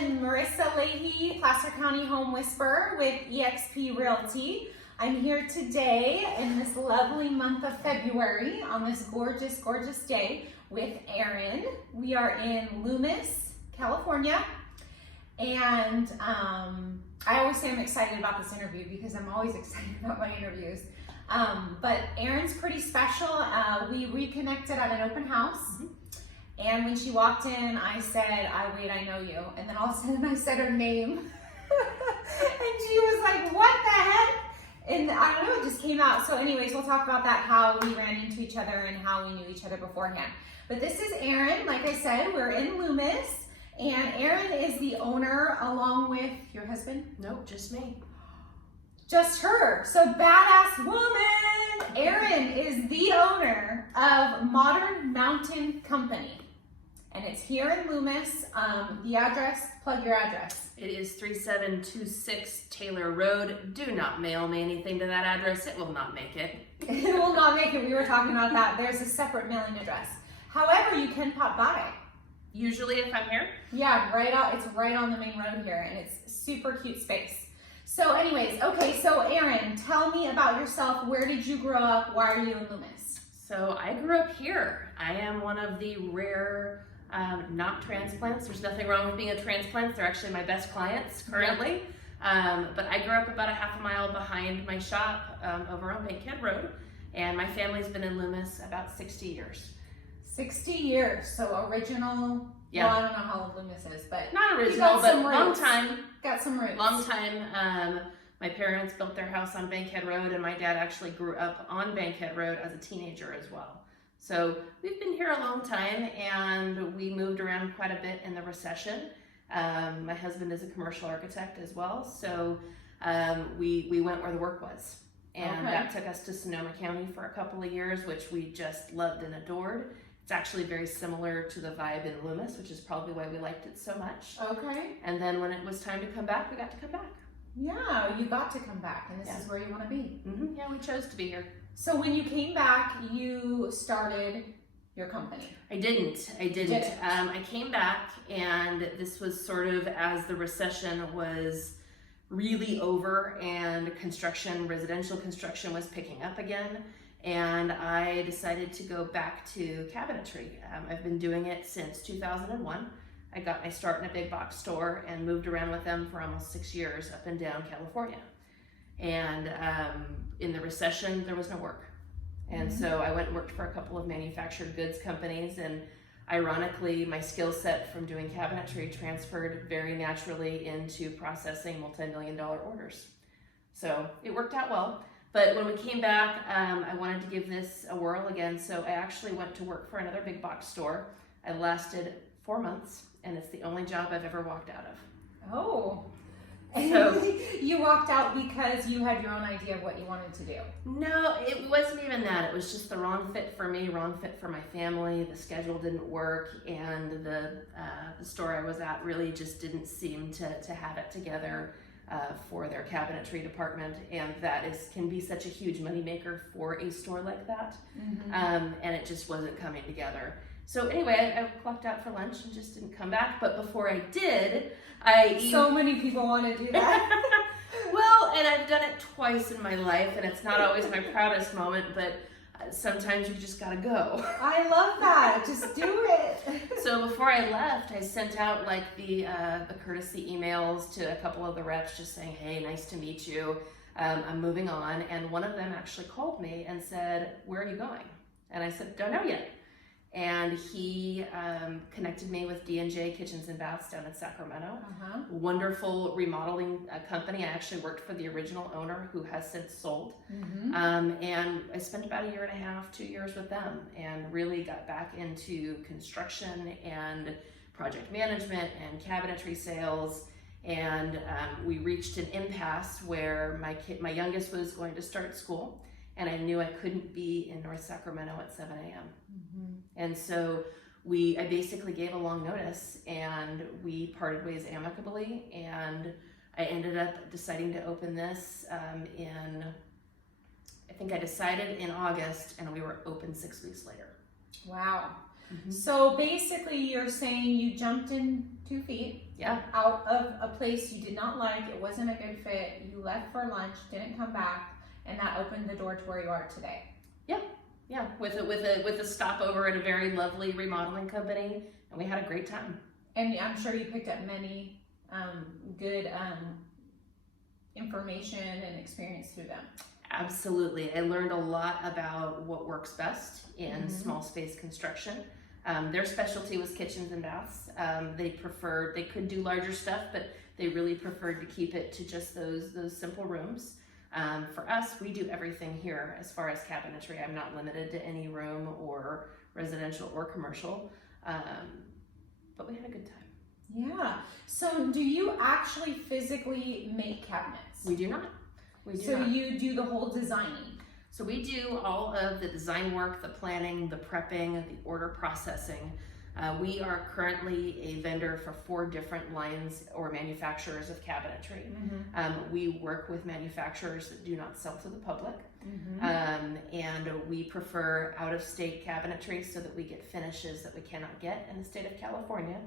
am Marissa Leahy, Placer County Home Whisperer with eXp Realty. I'm here today in this lovely month of February on this gorgeous, gorgeous day with Erin. We are in Loomis, California. And I always say I'm excited about this interview because I'm always excited about my interviews. But Erin's pretty special. We reconnected at an open house. And when she walked in, I said, I know you. And then all of a sudden I said her name. And she was like, what the heck? And I don't know, it just came out. So anyways, we'll talk about that, how we ran into each other and how we knew each other beforehand. But this is Erin. Like I said, we're in Loomis. And Erin is the owner along with your husband? Nope, just me. Just her. So badass woman. Erin is the owner of Modern Mountain Company. And it's here in Loomis. The address, plug your address. It is 3726 Taylor Road. Do not mail me anything to that address. It will not make it. It will not make it. We were talking about that. There's a separate mailing address. However, you can pop by. Usually if I'm here? Yeah, it's right on the main road here, and it's super cute space. So anyways, okay, so Erin, tell me about yourself. Where did you grow up? Why are you in Loomis? So I grew up here. I am one of the rare not transplants. There's nothing wrong with being a transplant. They're actually my best clients currently. But I grew up about a half a mile behind my shop over on Bankhead Road, and my family's been in Loomis about 60 years. 60 years, so original. Yeah. Well, I don't know how old Loomis is, but not original, but long time. Got some roots. Long time. My parents built their house on Bankhead Road, and my dad actually grew up on Bankhead Road as a teenager as well. So we've been here a long time, and we moved around quite a bit in the recession. My husband is a commercial architect as well, so we went where the work was. And that took us to Sonoma County for a couple of years, which we just loved and adored. It's actually very similar to the vibe in Loomis, which is probably why we liked it so much. Okay. And then when it was time to come back, we got to come back. Yeah, you got to come back, and this is where you want to be. Mm-hmm. Yeah, we chose to be here. So when you came back, you started your company. I didn't. I came back, and this was sort of as the recession was really over and residential construction was picking up again. And I decided to go back to cabinetry. I've been doing it since 2001. I got my start in a big box store and moved around with them for almost 6 years up and down California. And in the recession, there was no work. And so I went and worked for a couple of manufactured goods companies, and ironically, my skill set from doing cabinetry transferred very naturally into processing multi-million-dollar orders. So it worked out well. But when we came back, I wanted to give this a whirl again, so I actually went to work for another big box store. I lasted 4 months, and it's the only job I've ever walked out of. Oh. So you walked out because you had your own idea of what you wanted to do? No, it wasn't even that. It was just the wrong fit for me, wrong fit for my family. The schedule didn't work, and the store I was at really just didn't seem to have it together for their cabinetry department, and that can be such a huge moneymaker for a store like that. And it just wasn't coming together. So anyway, I clocked out for lunch and just didn't come back. But before I did, so many people want to do that. Well, and I've done it twice in my life, and it's not always my proudest moment, but sometimes you just gotta go. I love that. Just do it. So before I left, I sent out like the courtesy emails to a couple of the reps just saying, hey, nice to meet you. I'm moving on. And one of them actually called me and said, where are you going? And I said, don't know yet. And he connected me with D&J Kitchens and Baths down in Sacramento. Wonderful remodeling company. I actually worked for the original owner who has since sold. And I spent about 1.5 years, 2 years with them, and really got back into construction and project management and cabinetry sales. And we reached an impasse where my youngest was going to start school, and I knew I couldn't be in North Sacramento at 7 a.m. And so I basically gave a long notice, and we parted ways amicably, and I ended up deciding to open this I think I decided in August, and we were open 6 weeks later. Wow. So basically you're saying you jumped in 2 feet out of a place you did not like, it wasn't a good fit, you left for lunch, didn't come back, and that opened the door to where you are today. Yeah, with a stopover at a very lovely remodeling company, and we had a great time. And I'm sure you picked up many good information and experience through them. Absolutely. I learned a lot about what works best in small space construction. Their specialty was kitchens and baths. They could do larger stuff, but they really preferred to keep it to just those simple rooms. For us, we do everything here as far as cabinetry. I'm not limited to any room or residential or commercial, but we had a good time. Yeah. So do you actually physically make cabinets? We do not. You do the whole designing? So we do all of the design work, the planning, the prepping, the order processing. We are currently a vendor for 4 different lines or manufacturers of cabinetry. We work with manufacturers that do not sell to the public. And we prefer out-of-state cabinetry so that we get finishes that we cannot get in the state of California,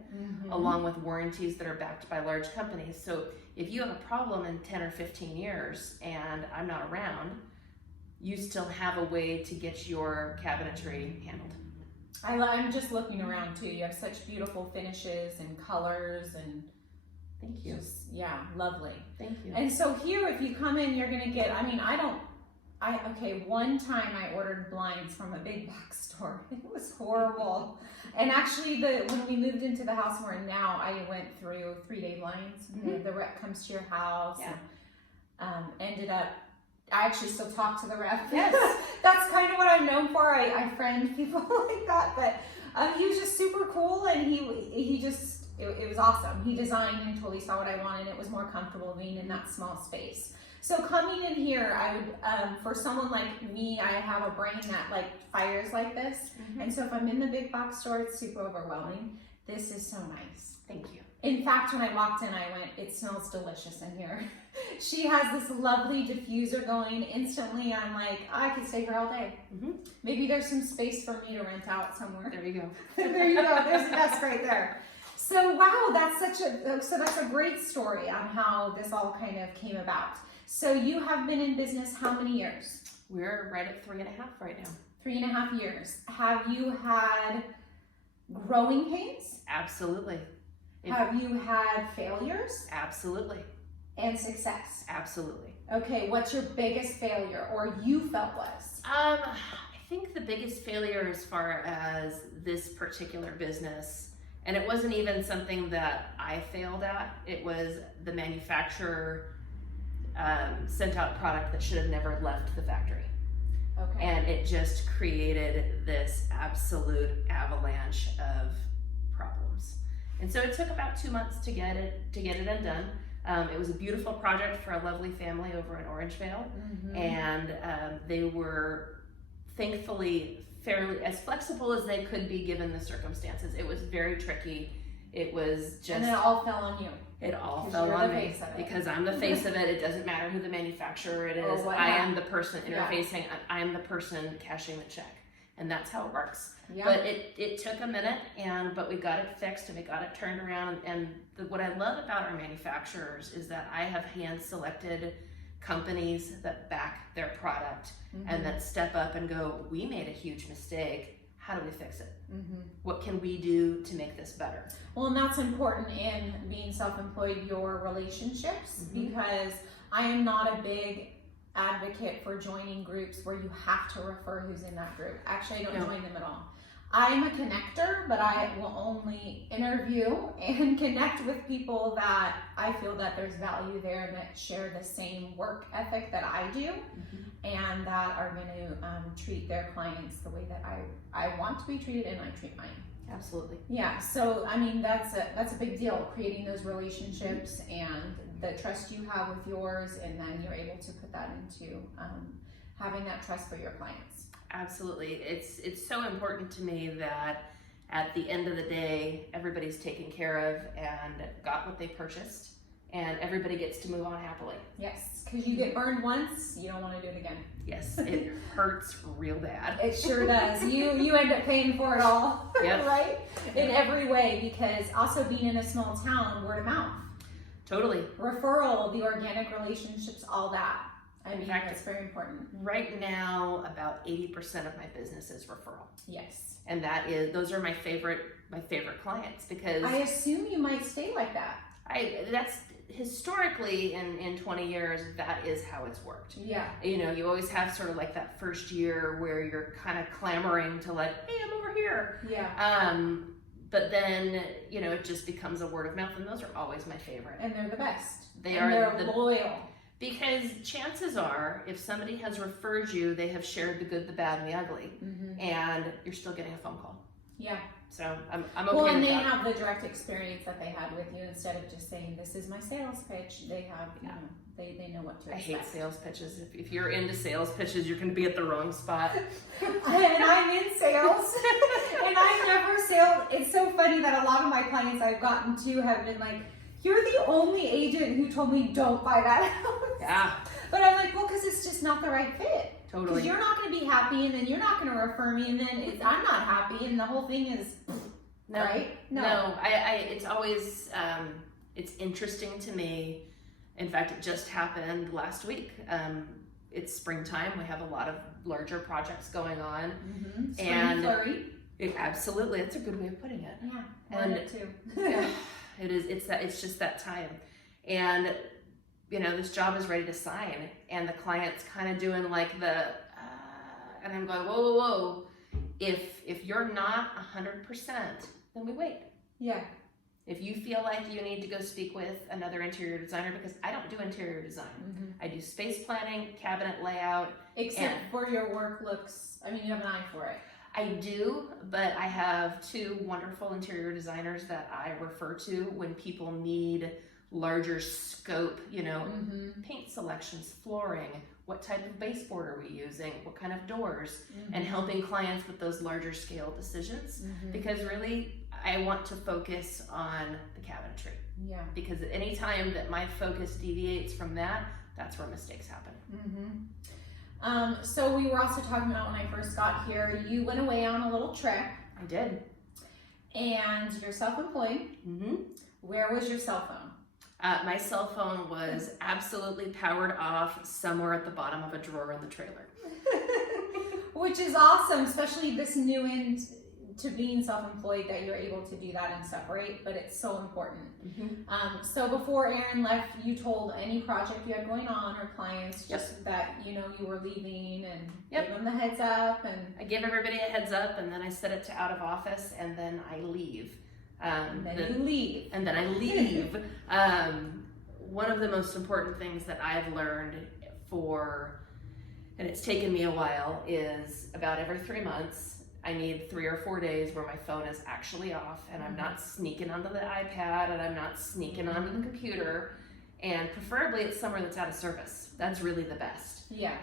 along with warranties that are backed by large companies. So if you have a problem in 10 or 15 years and I'm not around, you still have a way to get your cabinetry handled. I'm just looking around too. You have such beautiful finishes and colors and thank you. Lovely. Thank you. And so here, if you come in, you're gonna get, one time I ordered blinds from a big box store. It was horrible. And actually when we moved into the house we're in now, I went through 3-day blinds. The rep comes to your house and ended up, I actually still talk to the rep. Yes. That's kind of what I'm known for. I friend people like that, but he was just super cool, and he just, it was awesome. He designed and totally saw what I wanted. It was more comfortable being in that small space. So coming in here, I would, for someone like me, I have a brain that like fires like this. And so if I'm in the big box store, it's super overwhelming. This is so nice. Thank you. In fact, when I walked in, I went, it smells delicious in here. She has this lovely diffuser going. Instantly, I'm like, I could stay here all day. Maybe there's some space for me to rent out somewhere. There you go. There you go. There's the desk right there. So wow, that's a great story on how this all kind of came about. So you have been in business how many years? We're right at 3.5 right now. 3.5 years. Have you had growing pains? Absolutely. Have you had failures? Absolutely. And success? Absolutely. Okay, what's your biggest failure, or you felt was? I think the biggest failure as far as this particular business, and it wasn't even something that I failed at, it was the manufacturer sent out product that should have never left the factory. Okay. And it just created this absolute avalanche of problems. And so it took about 2 months to get it undone. It was a beautiful project for a lovely family over in Orangevale, and they were thankfully fairly as flexible as they could be given the circumstances. It was very tricky. It was just, and then it all fell on you. It all fell on me because I'm the face of it. It doesn't matter who the manufacturer it is. I am the person interfacing. I am the person cashing the check, and that's how it works. But it took a minute, but we got it fixed and we got it turned around. And what I love about our manufacturers is that I have hand-selected companies that back their product and that step up and go, we made a huge mistake. How do we fix it? What can we do to make this better? Well, and that's important in being self-employed, your relationships, because I am not a big advocate for joining groups where you have to refer who's in that group. Actually, I don't join them at all. I'm a connector, but I will only interview and connect with people that I feel that there's value there and that share the same work ethic that I do, and that are going to treat their clients the way that I want to be treated and I treat mine. Absolutely. Yeah, so I mean that's a big deal, creating those relationships and the trust you have with yours, and then you're able to put that into having that trust for your clients. Absolutely. It's so important to me that at the end of the day, everybody's taken care of and got what they purchased, and everybody gets to move on happily. Yes, because you get burned once, you don't want to do it again. Yes, it hurts real bad. It sure does. You end up paying for it all, Yep. right? In every way, because also being in a small town, word of mouth. Totally. Referral, the organic relationships, all that. I mean, fact, that's very important. Right now, about 80% of my business is referral. Yes. And those are my favorite clients, because I assume you might stay like that. that's historically in 20 years, that is how it's worked. Yeah. You know, you always have sort of like that first year where you're kind of clamoring to like, hey, I'm over here. Yeah. But then, you know, it just becomes a word of mouth, and those are always my favorite. And they're the best. They're loyal. Because chances are, if somebody has referred you, they have shared the good, the bad, and the ugly, and you're still getting a phone call. Yeah. So I'm okay Well, and with they that. have the direct experience that they had with you instead of just saying, this is my sales pitch. They have, you know, they know what to I expect. hate sales pitches. If you're into sales pitches, you're going to be at the wrong spot. And I'm in sales, and I never sell. It's so funny that a lot of my clients I've gotten to have been like, you're the only agent who told me don't buy that house. Yeah. But I'm like, well, because it's just not the right fit. Totally. Because you're not going to be happy, and then you're not going to refer me, and then I'm not happy, and the whole thing is, No, right? No. It's always, it's interesting to me. In fact, it just happened last week. It's springtime. We have a lot of larger projects going on. Spring flurry. Absolutely. That's a good way of putting it. Yeah. And it too. it is. It's just that time. And, you know, this job is ready to sign, and the client's kind of doing like and I'm going, whoa. If you're not 100%, then we wait. Yeah. If you feel like you need to go speak with another interior designer, because I don't do interior design. I do space planning, cabinet layout. Except for your work looks, I mean, you have an eye for it. I do, but I have two wonderful interior designers that I refer to when people need larger scope, you know, paint selections, flooring, what type of baseboard are we using, what kind of doors, and helping clients with those larger scale decisions. Because really, I want to focus on the cabinetry. Yeah. Because at any time that my focus deviates from that, that's where mistakes happen. So we were also talking about when I first got here, you went away on a little trip. I did. And you're self-employed. Where was your cell phone? My cell phone was absolutely powered off somewhere at the bottom of a drawer in the trailer. Which is awesome, especially this new end to being self-employed, that you're able to do that and separate, but it's so important. So before Erin left, you told any project you had going on or clients just that, you know, you were leaving, and gave them the heads up. And I give everybody a heads up, and then I set it to out of office, and then I leave. And then you leave. And then I leave. One of the most important things that I've learned and it's taken me a while, is about every 3 months, I need 3 or 4 days where my phone is actually off, and I'm not sneaking onto the iPad, and I'm not sneaking onto the computer, and preferably it's somewhere that's out of service. That's really the best. Yeah.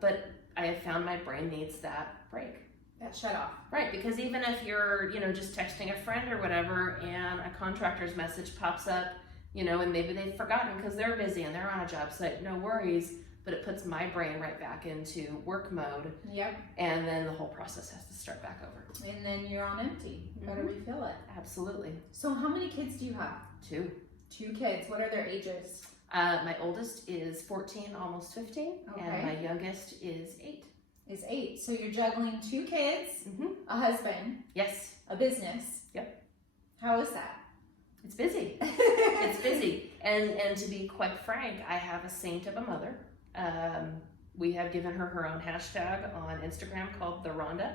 But I have found my brain needs that break. That shut off. Right, because even if you're, you know, just texting a friend or whatever, and a contractor's message pops up, you know, and maybe they've forgotten because they're busy and they're on a job site, no worries. But it puts my brain right back into work mode. Yep. And then the whole process has to start back over. And then you're on empty. You gotta refill it. Absolutely. So how many kids do you have? 2. 2 kids. What are their ages? My oldest is 14, almost 15. Okay. And my youngest is 8. Is 8. So you're juggling 2 kids, a husband, Yes. a business. Yep. How is that? It's busy. It's busy. And to be quite frank, I have a saint of a mother. We have given her own hashtag on Instagram called the Rhonda,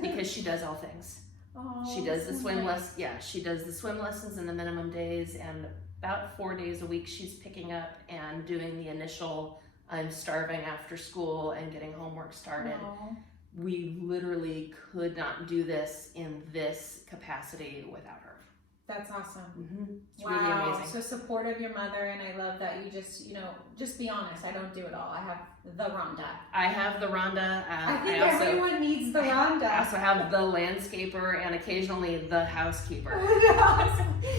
because she does all things. She does the swim lessons. Yeah, she does the swim lessons in the minimum days, and about 4 days a week she's picking up and doing the initial I'm starving after school and getting homework started. We literally could not do this in this capacity without her. That's awesome. It's really amazing. So supportive of your mother, and I love that you just, you know, just be honest. I don't do it all. I have the Rhonda. I have the Rhonda. I think everyone needs the Rhonda. I also have the landscaper and occasionally the housekeeper.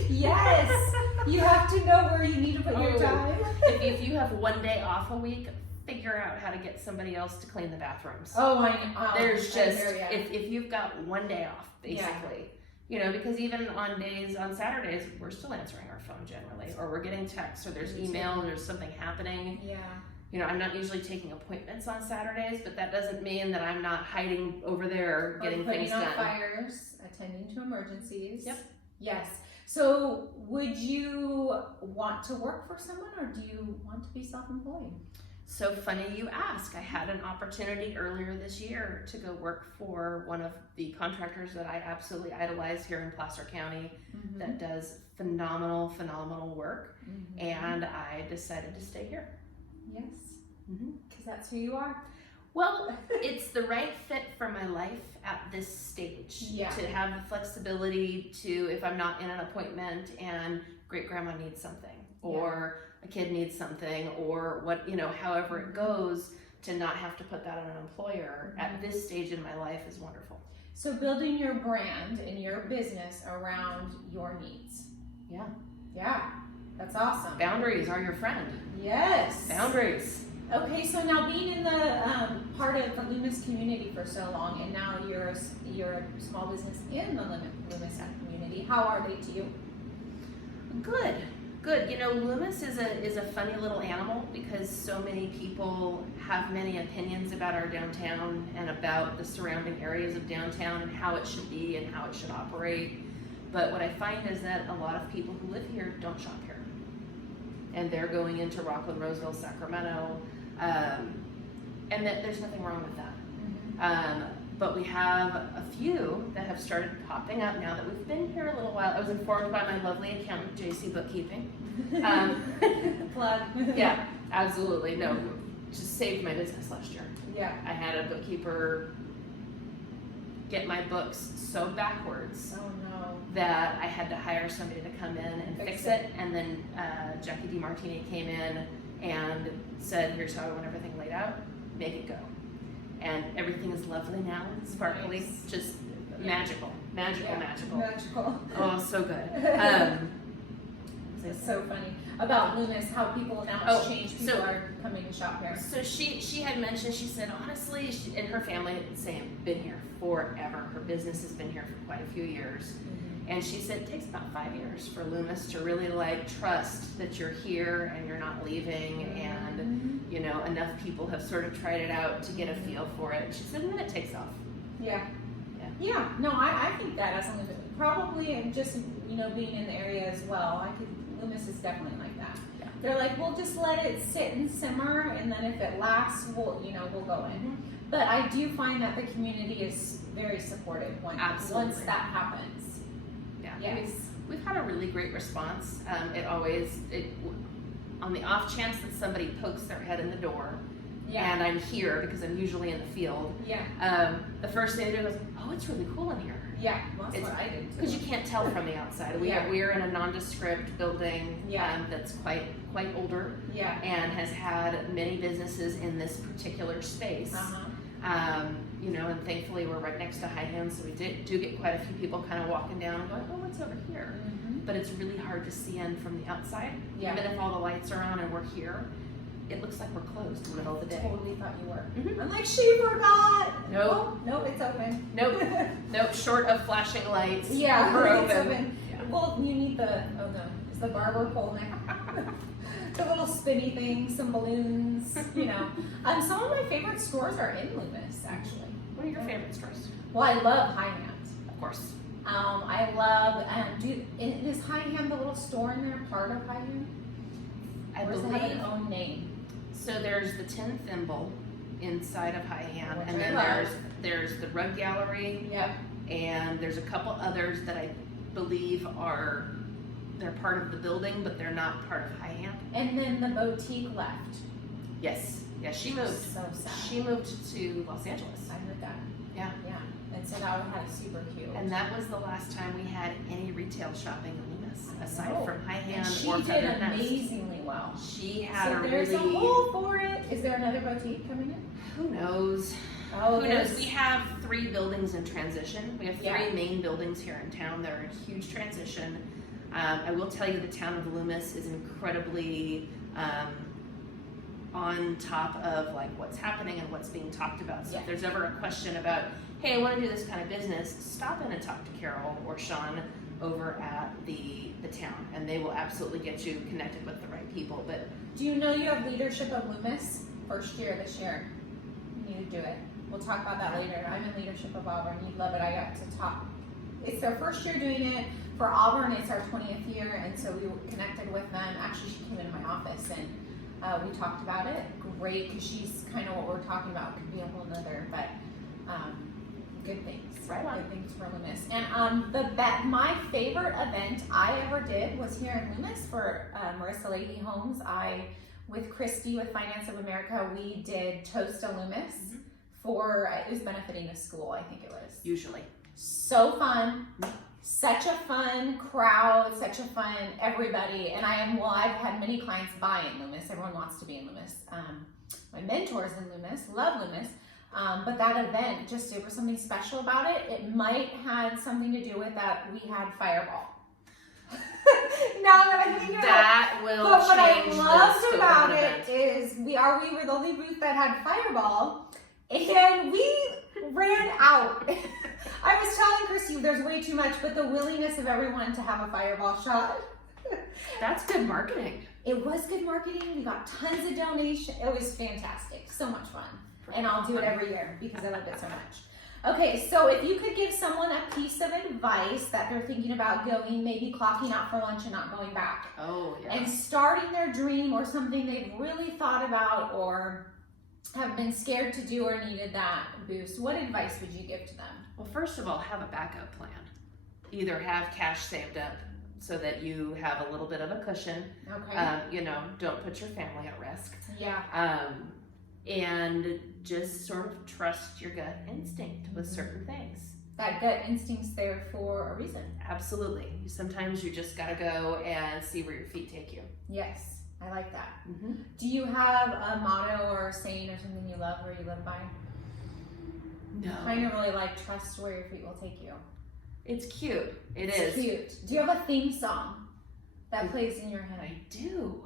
Yes. You have to know where you need to put your time. If you have one day off a week, figure out how to get somebody else to clean the bathrooms. Oh, I know. There's just, if you've got one day off, basically, you know, because even on Saturdays, we're still answering our phone generally, or we're getting texts, or there's email, or there's something happening. Yeah. You know, I'm not usually taking appointments on Saturdays, but that doesn't mean that I'm not hiding over there getting things done. Putting out fires, attending to emergencies. Yep. Yes. So would you want to work for someone, or do you want to be self-employed? So funny you ask. I had an opportunity earlier this year to go work for one of the contractors that I absolutely idolize here in Placer County that does phenomenal work. And I decided to stay here. Yes. Because that's who you are. Well, it's the right fit for my life at this stage. Yeah. To have the flexibility to, if I'm not in an appointment and great grandma needs something, or a kid needs something, or what, you know, however it goes, to not have to put that on an employer at this stage in my life is wonderful. So building your brand and your business around your needs. Yeah. Yeah. That's awesome. Boundaries are your friend. Yes. Boundaries. Okay, so now being in the part of the Loomis community for so long, and now you're a small business in the Loomis community, how are they to you? Good. You know, Loomis is a funny little animal because so many people have many opinions about our downtown and about the surrounding areas of downtown and how it should be and how it should operate. But what I find is that a lot of people who live here don't shop here. And they're going into Rockland, Roseville, Sacramento, and that there's nothing wrong with that. But we have a few that have started popping up now that we've been here a little while. I was informed by my lovely accountant, JC Bookkeeping. Plug. Yeah, absolutely. No, just saved my business last year. Yeah. I had a bookkeeper get my books so backwards that I had to hire somebody to come in and fix it. And then Jackie DiMartini came in and said, here's how I want everything laid out, make it go. And everything is lovely now, sparkly, just magical. Oh, so good. It's so funny about Loomis, how people now have changed. People are coming to shop here. So she had mentioned, she said, honestly, and her family been here forever. Her business has been here for quite a few years. And she said it takes about 5 years for Loomis to really trust that you're here and you're not leaving, and you know, enough people have sort of tried it out to get a feel for it. She said, and then it takes off. Yeah. No, I think that as long as probably, and just, you know, being in the area as well, Loomis is definitely like that. Yeah. They're like, we'll just let it sit and simmer, and then if it lasts, we'll go in. But I do find that the community is very supportive once that happens. Yeah. Yes. We've had a really great response. On the off chance that somebody pokes their head in the door, and I'm here because I'm usually in the field. The first thing they do is, oh, it's really cool in here. Yeah, well, that's what I did too. Because you can't tell from the outside. We are in a nondescript building that's quite older and has had many businesses in this particular space. You know, and thankfully we're right next to High Hand, so we do get quite a few people kind of walking down and going, oh, what's over here? But it's really hard to see in from the outside. Even if all the lights are on and we're here, it looks like we're closed in the middle of the day. Totally thought you were. I'm like, she forgot. Nope. Nope, it's open. Nope. Short of flashing lights. Yeah, we're open. Yeah. Well, you need is the barber pole neck. The little spinny things, some balloons, you know. Some of my favorite stores are in Loomis, actually. What are your favorite stores? Well, I love High Hand. Of course. I love, is High Hand the little store in there part of High Hand? I believe. Or does it have its own name? So there's the Tin Thimble inside of High Hand, and then there's the Rug Gallery. Yep. And there's a couple others that I believe they're part of the building, but they're not part of High Hand. And then the boutique left. Yes. Yeah, she moved. So sad. She moved to Los Angeles. I heard that. Yeah. And so now we had a super cute. And that was the last time we had any retail shopping in Loomis, aside from High Hand or She did amazingly well. She had there's a hole for it. Is there another boutique coming in? Who knows? Oh, who knows? We have 3 buildings in transition. We have 3 main buildings here in town that are in huge transition. I will tell you the town of Loomis is incredibly on top of like what's happening and what's being talked about. So if there's ever a question about, hey, I want to do this kind of business, stop in and talk to Carol or Sean over at the town, and they will absolutely get you connected with the right people. But do you know you have leadership of Loomis first year this year? You need to do it. We'll talk about that later. I'm in leadership of Auburn. You'd love it. I got to talk. It's their first year doing it. For Auburn, it's our 20th year, and so we connected with them. Actually, she came into my office and we talked about it. Great, because she's kind of what we're talking about. Could be a whole nother, but good things. Right on. Good things for Loomis. And my favorite event I ever did was here in Loomis for Marissa Leahy Homes. With Christy with Finance of America, we did Toast to Loomis for, it was benefiting a school, I think it was. usually. So fun. Such a fun crowd, such a fun everybody. And I've had many clients buy in Loomis. Everyone wants to be in Loomis. My mentor's in Loomis, love Loomis. But that event, there was something special about it. It might had something to do with that we had Fireball. Now that I think about it. That will But what I change the loved scope about of an it event. is we were the only booth that had Fireball, and we ran out. I was telling Christy there's way too much, but the willingness of everyone to have a Fireball shot. That's good marketing. It was good marketing. We got tons of donations. It was fantastic. So much fun. And I'll do it every year because I loved it so much. Okay, so if you could give someone a piece of advice that they're thinking about going, maybe clocking out for lunch and not going back, Oh, yeah. and starting their dream or something they've really thought about or have been scared to do or needed that boost, what advice would you give to them? Well, first of all, have a backup plan. Either have cash saved up so that you have a little bit of a cushion. Okay. Don't put your family at risk. Yeah. And just sort of trust your gut instinct with certain things. That gut instinct's there for a reason. Absolutely. Sometimes you just gotta go and see where your feet take you. Yes, I like that. Mm-hmm. Do you have a motto or a saying or something you love or you live by? No. I kind of really like trust where your feet will take you. It's cute. It's cute. Do you have a theme song that plays in your head? I do.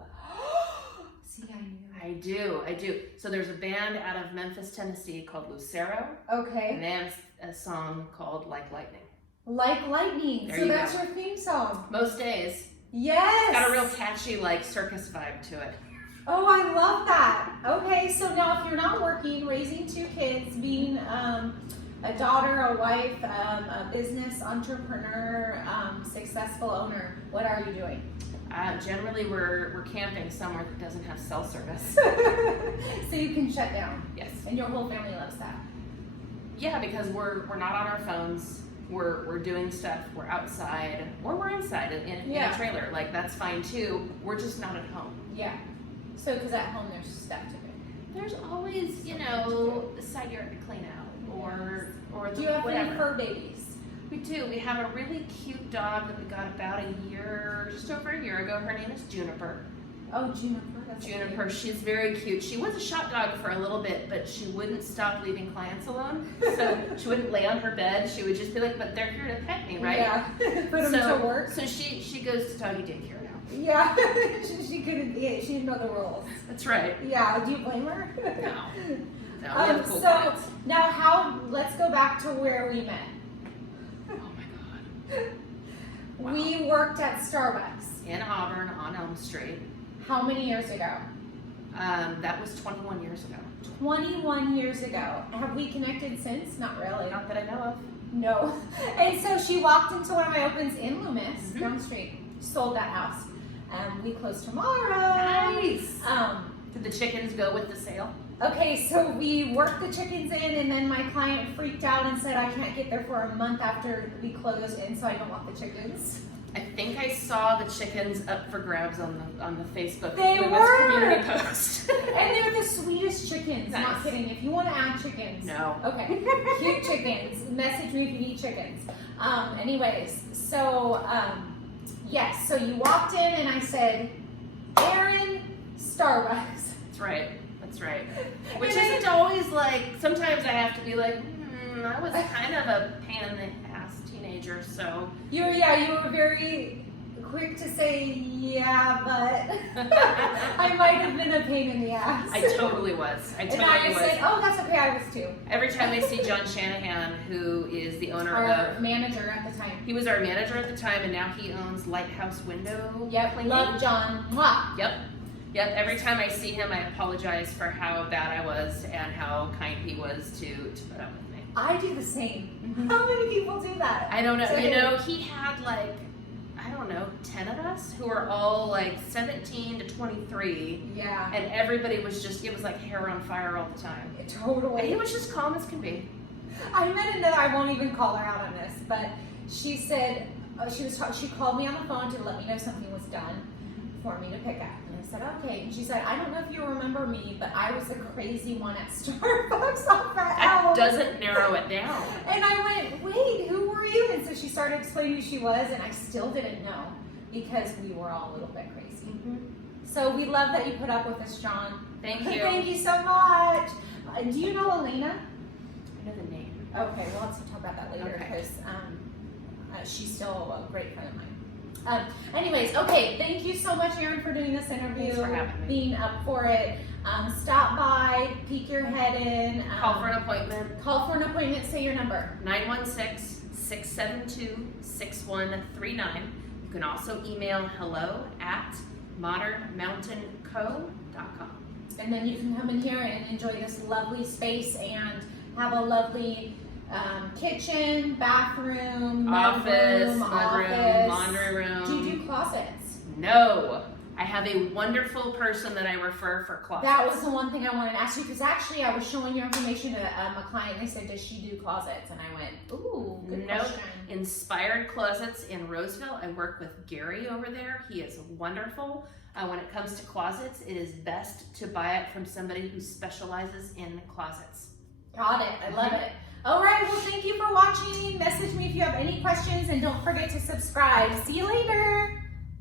See, I knew. I do. So there's a band out of Memphis, Tennessee called Lucero. Okay. And they have a song called Like Lightning. Like lightning. There So you that's go. your theme song. Most days. Yes. Got a real catchy, like, circus vibe to it. Oh, I love that. Okay, so now if you're not working, raising 2 kids, being a daughter, a wife, a business entrepreneur, successful owner, what are you doing? Generally, we're camping somewhere that doesn't have cell service. So you can shut down. Yes. And your whole family loves that. Yeah, because we're not on our phones. We're doing stuff. We're outside, or we're inside in a trailer. Like, that's fine too. We're just not at home. Yeah. So because at home there's stuff to do. There's always, the side yard to clean out, or Do you have whatever. any fur babies? We do. We have a really cute dog that we got about just over a year ago. Her name is Juniper. Oh, Juniper. That's Juniper, cute. she's very cute. She was a shop dog for a little bit, but she wouldn't stop leaving clients alone. So she wouldn't lay on her bed. She would just be like, but they're here to pet me, right? Yeah. Put them to work. So she goes to doggy daycare now. Yeah. she couldn't. Yeah, she didn't know the rules. That's right. Yeah. Do you blame her? No. We have cool So clients. now, let's go back to where we met. Oh my God. Wow. We worked at Starbucks. In Auburn on Elm Street. How many years ago? That was 21 years ago. 21 years ago. Have we connected since? Not really. Not that I know of. No. And so she walked into one of my opens in Loomis, Mhm. down the street. Sold that house. We close tomorrow. Nice. Um, Did the chickens go with the sale? Okay, so we worked the chickens in, and then my client freaked out and said, I can't get there for a month after we close, and so I don't want the chickens. I think I saw the chickens up for grabs on the Facebook They Loomis were! community post. And they're the sweetest chickens, not Nice. kidding. If you want to add chickens. No. Okay, cute chickens. Message me if you need chickens. Anyways, so, yes, so you walked in, and I said, Erin, Starbucks. That's right. That's right. Which And isn't always like, sometimes I have to be like, I was kind of a pain in the ass teenager, so. You were very quick to say, yeah, but I might have been a pain in the ass. I totally was. I And totally I was. said, oh, that's okay, I was too. Every time I see John Shanahan, who is the owner Our of, manager at the time. he was our manager at the time, and now he owns Lighthouse Window. Yep, cleaning. love John. Mwah. Yep. Every time I see him, I apologize for how bad I was and how kind he was to put up with me. I do the same. How many people do that? I don't know. So You know, he had like, I don't know, 10 of us who were all like 17 to 23. Yeah. And everybody was just, it was like hair on fire all the time. Totally. And he was just calm as can be. I met another, I won't even call her out on this, but she said, she called me on the phone to let me know something was done for me to pick up. And I said, okay. And she said, I don't know if you remember me, but I was the crazy one at Starbucks off that That doesn't narrow it down. And I went, wait, who were you? And so she started explaining who she was, and I still didn't know because we were all a little bit crazy. Mm-hmm. So we love that you put up with us, John. Thank you. Thank you so much. Do you know Elena? I know the name. Okay, we'll have to talk about that later Okay. because she's still a great friend of mine. Anyways, okay, thank you so much, Erin, for doing this interview. Thanks for having me. Being up for it. Stop by, peek your head in. Call for an appointment. Call for an appointment. Say your number. 916-672-6139. You can also email hello@modernmountainco.com. And then you can come in here and enjoy this lovely space and have a lovely kitchen, bathroom, Office, mudroom, mudroom, laundry room. Do you do closets? No. I have a wonderful person that I refer for closets. That was the one thing I wanted to ask you because actually I was showing your information to a client and they said, does she do closets? And I went, ooh, good Nope. question. Inspired Closets in Roseville. I work with Gary over there. He is wonderful. When it comes to closets, it is best to buy it from somebody who specializes in closets. Got it. I love it. All right. Well, thank you for watching. Message me if you have any questions and don't forget to subscribe. See you later.